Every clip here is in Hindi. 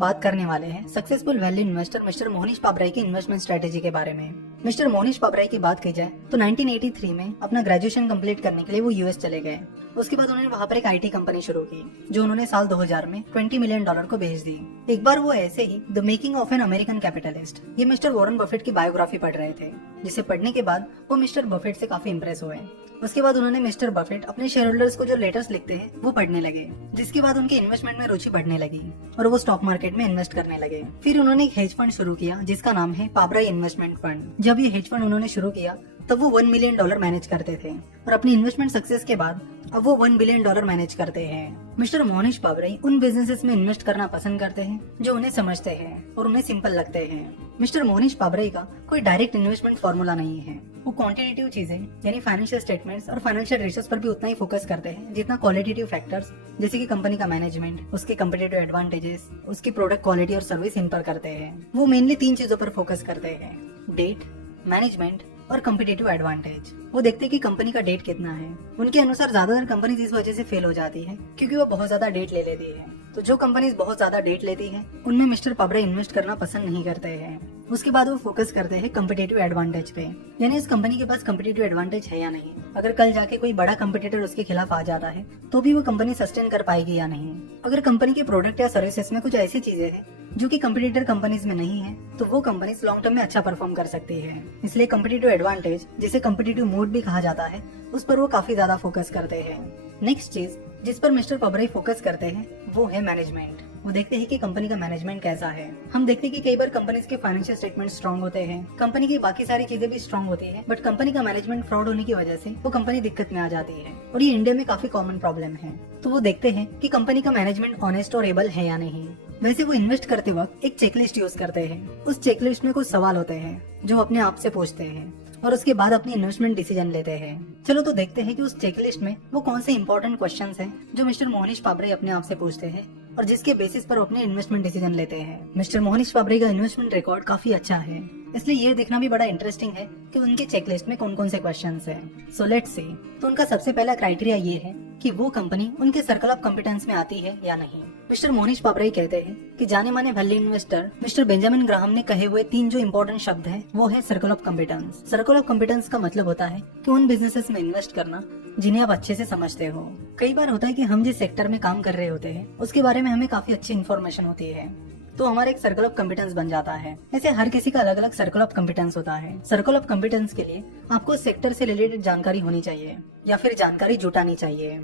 बात करने वाले हैं successful value investor mister Mohnish Pabrai की इन्वेस्टमेंट स्ट्रेटेजी के बारे में। मिस्टर मोहनीश पाबराई की बात की जाए तो 1983 में अपना ग्रेजुएशन कंप्लीट करने के लिए वो यूएस चले गए। उसके बाद उन्होंने वहाँ पर एक आईटी कंपनी शुरू की जो उन्होंने साल 2000 में $20 मिलियन को बेच दी। एक बार वो ऐसे ही the making of an American capitalist ये मिस्टर वॉरेन बफेट की बायोग्राफी पढ़ रहे थे, जिसे पढ़ने के बाद वो मिस्टर बफेट से काफी इंप्रेस हुए। उसके बाद उन्होंने मिस्टर बफेट अपने शेयर होल्डर्स को जो लेटर्स लिखते हैं वो पढ़ने लगे, जिसके बाद उनके इन्वेस्टमेंट में रुचि बढ़ने लगी और वो स्टॉक मार्केट में इन्वेस्ट करने लगे। फिर उन्होंने एक हेज फंड शुरू किया जिसका नाम है पाबराई इन्वेस्टमेंट फंड। जब ये हेज फंड उन्होंने शुरू किया तब वो $1 मिलियन मैनेज करते थे और अपनी इन्वेस्टमेंट सक्सेस के बाद अब वो $1 बिलियन मैनेज करते हैं। मिस्टर मोहनीश पाबराई उन बिजनेसेस में इन्वेस्ट करना पसंद करते हैं जो उन्हें समझते हैं और उन्हें सिंपल लगते हैं। मिस्टर मोहनीश पाबराई का कोई डायरेक्ट इन्वेस्टमेंट फॉर्मूला नहीं है। वो क्वांटिटेटिव चीजें यानी फाइनेंशियल स्टेटमेंट्स और फाइनेंशियल रेशियोज पर भी उतना ही फोकस करते हैं जितना क्वालिटेटिव फैक्टर्स जैसे कि कंपनी का मैनेजमेंट, उसके कम्पिटिटिव एडवांटेजेस, उसकी प्रोडक्ट क्वालिटी और सर्विस इन पर करते हैं। वो मेनली 3 चीजों पर फोकस करते हैं, डेट, मैनेजमेंट और कम्पिटिटिव एडवांटेज। वो देखते हैं कि कंपनी का डेट कितना है। उनके अनुसार ज्यादातर कंपनीज इस वजह से फेल हो जाती है क्योंकि वो बहुत ज्यादा डेट ले लेती है। तो जो कंपनीज बहुत ज्यादा डेट लेती है उनमें मिस्टर पाबराई इन्वेस्ट करना पसंद नहीं करते हैं। उसके बाद वो फोकस करते हैं कम्पिटिटिव एडवांटेज पे, यानी इस कंपनी के पास कम्पिटिटिव एडवांटेज है या नहीं। अगर कल जाके कोई बड़ा कंपटीटर उसके खिलाफ आ जाता है तो भी वो कंपनी सस्टेन कर पाएगी या नहीं। अगर कंपनी के प्रोडक्ट या सर्विसेज में कुछ ऐसी चीजें हैं जो कि कंपटीटर कंपनीज में नहीं है तो वो कंपनीज लॉन्ग टर्म में अच्छा परफॉर्म कर सकती है। इसलिए कम्पिटिटिव एडवांटेज, जिसे कम्पिटिटिव मोड भी कहा जाता है, उस पर वो काफी ज्यादा फोकस करते हैं। नेक्स्ट चीज जिस पर मिस्टर पाबराई फोकस करते हैं वो है मैनेजमेंट। वो देखते हैं कि कंपनी का मैनेजमेंट कैसा है। हम देखते हैं कि कई बार कंपनीज के फाइनेंशियल स्टेटमेंट स्ट्रांग होते हैं, कंपनी की बाकी सारी चीजें भी स्ट्रांग होती है, बट कंपनी का मैनेजमेंट फ्रॉड होने की वजह से वो कंपनी दिक्कत में आ जाती है और ये इंडिया में काफी कॉमन प्रॉब्लम है। तो वो देखते हैं कि कंपनी का मैनेजमेंट ऑनेस्ट और एबल है या नहीं। वैसे वो इन्वेस्ट करते वक्त एक चेकलिस्ट यूज करते हैं। उस चेकलिस्ट में कुछ सवाल होते हैं जो अपने आप से पूछते हैं और उसके बाद अपनी इन्वेस्टमेंट डिसीजन लेते हैं। चलो तो देखते हैं कि उस चेकलिस्ट में वो कौन से इंपॉर्टेंट क्वेश्चंस हैं जो मिस्टर मोहनीश पाबराई अपने आप से पूछते हैं और जिसके बेसिस पर अपने इन्वेस्टमेंट डिसीजन लेते हैं। मिस्टर मोहनीश पाबराई का इन्वेस्टमेंट रिकॉर्ड काफी अच्छा है, इसलिए ये देखना भी बड़ा इंटरेस्टिंग है कि उनके चेकलिस्ट में कौन कौन से क्वेश्चंस हैं। So let's see. तो उनका सबसे पहला क्राइटेरिया ये है कि वो कंपनी उनके सर्कल ऑफ कॉम्पिटेंस में आती है या नहीं। मिस्टर मोहनीश पाबराई कहते हैं कि जाने माने value investor mister Benjamin Graham ने कहे हुए 3 जो इम्पोर्टेंट शब्द हैं वो है circle of competence. Circle of competence का मतलब होता है कि उन बिजनेसेस में इन्वेस्ट करना जिन्हें आप अच्छे से समझते हो। कई बार होता है कि हम जिस सेक्टर में काम कर रहे होते हैं उसके बारे में हमें काफी अच्छी इन्फॉर्मेशन होती है, तो हमारा एक सर्कल ऑफ कॉम्पिटेंस बन जाता है। ऐसे हर किसी का अलग अलग सर्कल ऑफ कॉम्पिटेंस होता है। सर्कल ऑफ कॉम्पिटेंस के लिए आपको सेक्टर से रिलेटेड जानकारी होनी चाहिए या फिर जानकारी जुटानी चाहिए।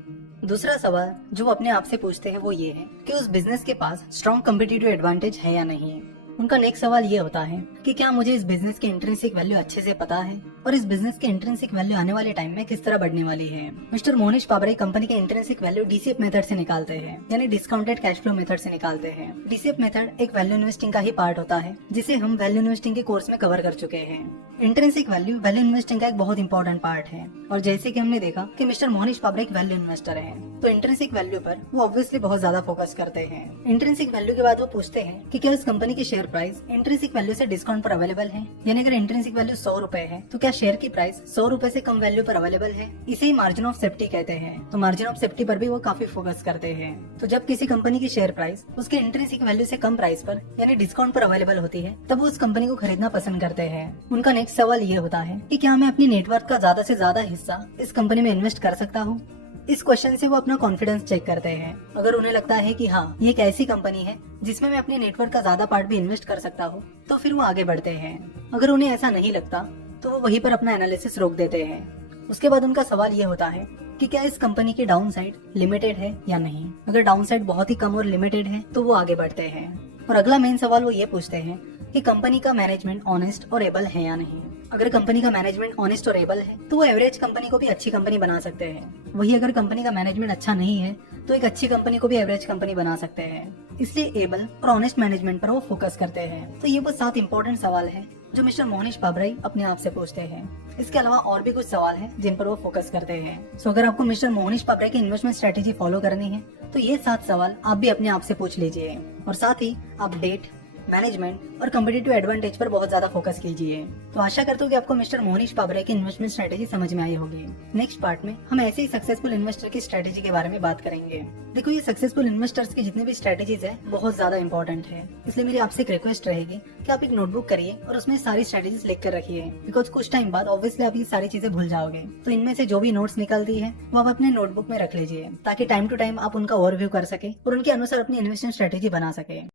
दूसरा सवाल जो अपने आप से पूछते हैं वो ये है कि उस बिजनेस के पास स्ट्रॉन्ग कॉम्पिटिटिव एडवांटेज है या नहीं। उनका नेक्स्ट सवाल ये होता है कि क्या मुझे इस बिजनेस की इंट्रिंसिक वैल्यू अच्छे से पता है और इस बिजनेस की इंट्रिंसिक वैल्यू आने वाले टाइम में किस तरह बढ़ने वाली है। मिस्टर मोहनीश पाबराई कंपनी के इंट्रिंसिक वैल्यू डीसीएफ मेथड से निकालते हैं, यानी डिस्काउंटेड कैश फ्लो मेथड से निकालते हैं। डीसीएफ मेथड एक वैल्यू इन्वेस्टिंग का ही पार्ट होता है जिसे हम वैल्यू इन्वेस्टिंग के कोर्स में कवर कर चुके हैं। इंट्रिंसिक वैल्यू इन्वेस्टिंग का एक बहुत इंपॉर्टेंट पार्ट है और जैसे कि हमने देखा कि मिस्टर मोहनीश पाबराई एक वैल्यू इन्वेस्टर है, तो इंट्रिंसिक वैल्यू पर वो ऑब्वियसली बहुत ज्यादा फोकस करते हैं। इंट्रिंसिक वैल्यू के बाद वो पूछते हैं कि क्या इस कंपनी की शेयर प्राइस इंट्रिंसिक वैल्यू से डिस्काउंट पर अवेलेबल है, यानी अगर इंट्रिंसिक वैल्यू 100 रुपए है तो क्या शेयर की प्राइस 100 रुपए से कम वैल्यू पर अवेलेबल है। इसे ही मार्जिन ऑफ सेफ्टी कहते हैं। तो मार्जिन ऑफ सेफ्टी पर भी वो काफी फोकस करते हैं। तो जब किसी कंपनी की शेयर प्राइस उसके इंट्रिंसिक वैल्यू से कम प्राइस पर यानी डिस्काउंट पर अवेलेबल होती है तब वो उस कंपनी को खरीदना पसंद करते हैं। उनका नेक्स्ट सवाल ये होता है कि क्या मैं अपनी नेटवर्क का ज्यादा से ज्यादा हिस्सा इस कंपनी में इन्वेस्ट कर सकता हूँ। इस क्वेश्चन से वो अपना कॉन्फिडेंस चेक करते हैं। अगर उन्हें लगता है कि हाँ ये एक ऐसी कंपनी है जिसमें मैं अपने नेटवर्क का ज्यादा पार्ट भी इन्वेस्ट कर सकता हूँ तो फिर वो आगे बढ़ते हैं। अगर उन्हें ऐसा नहीं लगता तो वो वहीं पर अपना एनालिसिस रोक देते हैं। उसके बाद उनका सवाल ये होता है कि क्या इस कंपनी की डाउन साइड लिमिटेड है या नहीं। अगर डाउन साइड बहुत ही कम और लिमिटेड है तो वो आगे बढ़ते हैं। और अगला मेन सवाल वो ये पूछते हैं कि कंपनी का मैनेजमेंट ऑनेस्ट और एबल है या नहीं। अगर कंपनी का मैनेजमेंट ऑनेस्ट और एबल है तो वो एवरेज कंपनी को भी अच्छी कंपनी बना सकते हैं। वही अगर कंपनी का मैनेजमेंट अच्छा नहीं है तो एक अच्छी कंपनी को भी एवरेज कंपनी बना सकते हैं। इसलिए एबल और ऑनेस्ट मैनेजमेंट पर वो फोकस करते हैं। तो ये वो 7 इंपॉर्टेंट सवाल है जो मिस्टर मोहनीश पाबराई अपने आप से पूछते हैं। इसके अलावा और भी कुछ सवाल हैं जिन पर वो फोकस करते हैं। सो अगर आपको मिस्टर मोहनीश पाबराई की इन्वेस्टमेंट स्ट्रेटेजी फॉलो करनी है तो ये 7 सवाल आप भी अपने आप से पूछ लीजिए और साथ ही आप डेट, मैनेजमेंट और कम्पिटिटिव एडवांटेज पर बहुत ज्यादा फोकस कीजिए। तो आशा करता हूँ कि आपको मिस्टर मोहनीश पाबराई की इन्वेस्टमेंट स्ट्रेटेजी समझ में आई होगी। नेक्स्ट पार्ट में हम ऐसे ही सक्सेसफुल इन्वेस्टर की स्ट्रेटेजी के बारे में बात करेंगे। देखो, ये सक्सेसफुल इन्वेस्टर्स की जितने भी स्ट्रेटेजीज है बहुत ज्यादा इंपॉर्टेंट है, इसलिए मेरी आपसे एक रिक्वेस्ट रहेगी कि आप एक नोटबुक करिए और उसमें सारी स्ट्रेटेजीज लिख कर रखिए, बिकॉज कुछ टाइम बाद ऑब्वियसली आप ये सारी चीजें भूल जाओगे। तो इनमें से जो भी नोट्स निकलती है वो आप अपने नोटबुक में रख लीजिए, ताकि टाइम टू टाइम आप उनका ओवरव्यू कर सके और उनके अनुसार अपनी इन्वेस्टमेंट स्ट्रेटेजी बना सके।